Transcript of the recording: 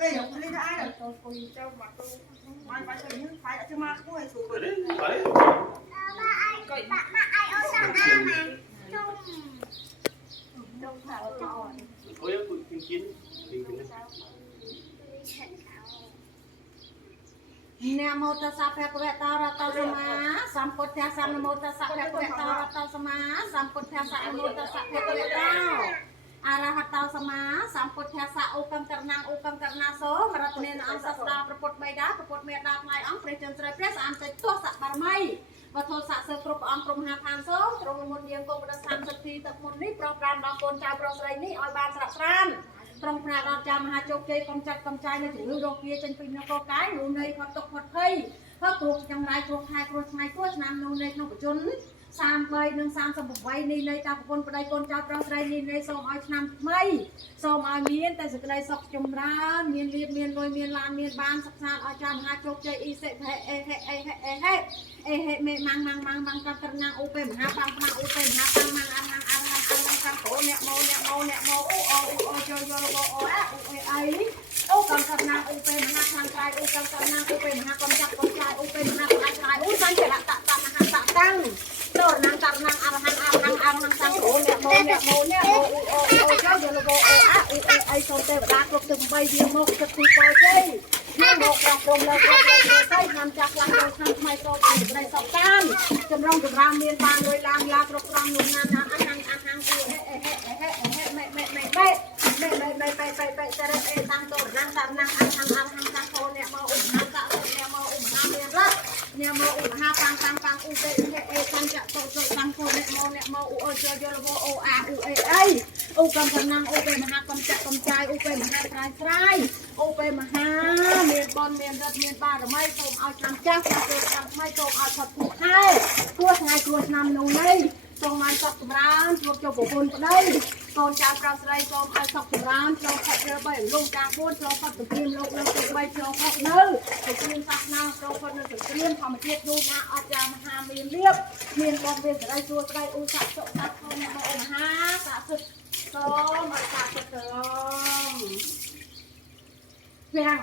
lấy được lấy ai rồi tôi quỳ cho mà tôi mai phải cho những phải cho mà tôi sụp rồi đấy bạn ai ở sang A mà trong thảo tròn ôi tôi chín Namo tassa bhagavata arahato sama sambuddhassa namo tassa bhagavata arahato sama sambuddhassa namo tassa bhagavata arahato sama sambuddhassa ឧបករណាឧបករណាសូមរតនេនអង្គសាស្ត្រាប្រពុតបៃតាប្រពុតមេតាថ្លៃអង្គព្រះចន្ទស្រីព្រះស្អាតទៅទោះសបារមីវត្ថុស័ក្តិសិទ្ធិគ្រប់អង្គក្រុមមហាឋានសូមត្រង់មុនយាងគង់ប្រសានសិទ្ធិទឹកមុននេះប្រោសប្រានដល់កូនចៅប្រុសស្រីនេះឲ្យបានស្រស់ស្រានត្រង់ផ្នែកដល់ចាមហាជោគជ័យកុំចាត់កំចាយនៅជំងឺរោគវាចេញពីនគរកាយនោះនៃផុតទុកផុតភ័យហើយគ្រោះចំរាយគ្រោះខែគ្រោះថ្ងៃគ្រោះឆ្នាំនោះនៃក្នុងបច្ចុប្បន្ន33និង38នេះនៃតាប្រពន្ធប្តីកូនចៅប្រុសស្រីនេះនៃសូមឲ្យឆ្នាំថ្មីសូមឲ្យមានតែសេចក្តីសុខចម្រើនមានលៀបមានលុយមានឡានមានបានសិក្សាឲ្យចាមហាជោគជ័យអ៊ីសេភេអេហេអេហេអេហេអេហេមេម៉ាំងបាំងកាត់ត្រណាងអូពេមហាបាំងខ្មាំងអូពេមហាបាំងម៉ាំងអាំងអាំងខាងប្រូអ្នកម៉ូអូចូលយកអូអូអីអូកំកាត់ណាងអូពេមហាខាងក្រៅអូកំកាត់ណាងអូពេមហាកំចាត់កំចាយអូពេមហាខ្លាយខ្លាយអូសាញ់ចរៈតតមហាតតាំងចូលណាងតាំងណាងអរហង្គខាងប្រូអ្នកម៉ូអូចូលយកអូអីសូមទេវតាគ្រប់ទាំង3វាមកទឹកទីតជ័យមកដល់ព្រមលើកទៅហាមចាស់ខ្លាំងដល់ឆ្នាំថ្មីសូមឲ្យក្តីសុខតាមចម្រុងចម្រើនមានបានលុយឡានឡាគ្រប់ក្រុមនោះណាអាហាំងគូហេមេចរិតអេតាំងតរណាំងតាំងណាងអាហាំងខាងប្រូអ្នកម៉ូឧបហាតាអ្នកម៉ូឧបហាមានរត់អ្នកម៉ូឧបហាតាំងឧទេអេតាំងចាក់តទៅតាំងប្រូអ្នកម៉ូអូចូលយកលវអូអាអ៊ូអេអីអូកំកំណាំងអូពេមហាកំចាក់កំចាយអូពេមហាស្រ័យអូពេមហាមានបនមានរត់មានបារមីសូមឲ្យឆ្នាំចាស់ឆ្នាំថ្មីសូមឲ្យផុតទុក្ខហើយគ្រោះថ្ងៃគ្រោះឆ្នាំនោះនេះសូមឲ្យសុខចម្រើនជួបជុំប្រពន្ធប្តីកូនចៅប្រុសស្រីសូមឲ្យសុខចម្រើនចូលផុតរើបីលំការ4ចូលផុតសង្គ្រាមលោកលើកទី3ចូលផុតនៅសង្គ្រាមសាសនាចូលផុតនៅសង្គ្រាមធម្មជាតិនោះណាអស្ចារ្យមហាមានលៀបមានបងវាស្រីសួស្ដីឧស័កសុខសាស្ត្រក្នុងមហាស័ក្តិសិទ្ធសូមឲ្យស័ក្តិសិទ្ធិវាំង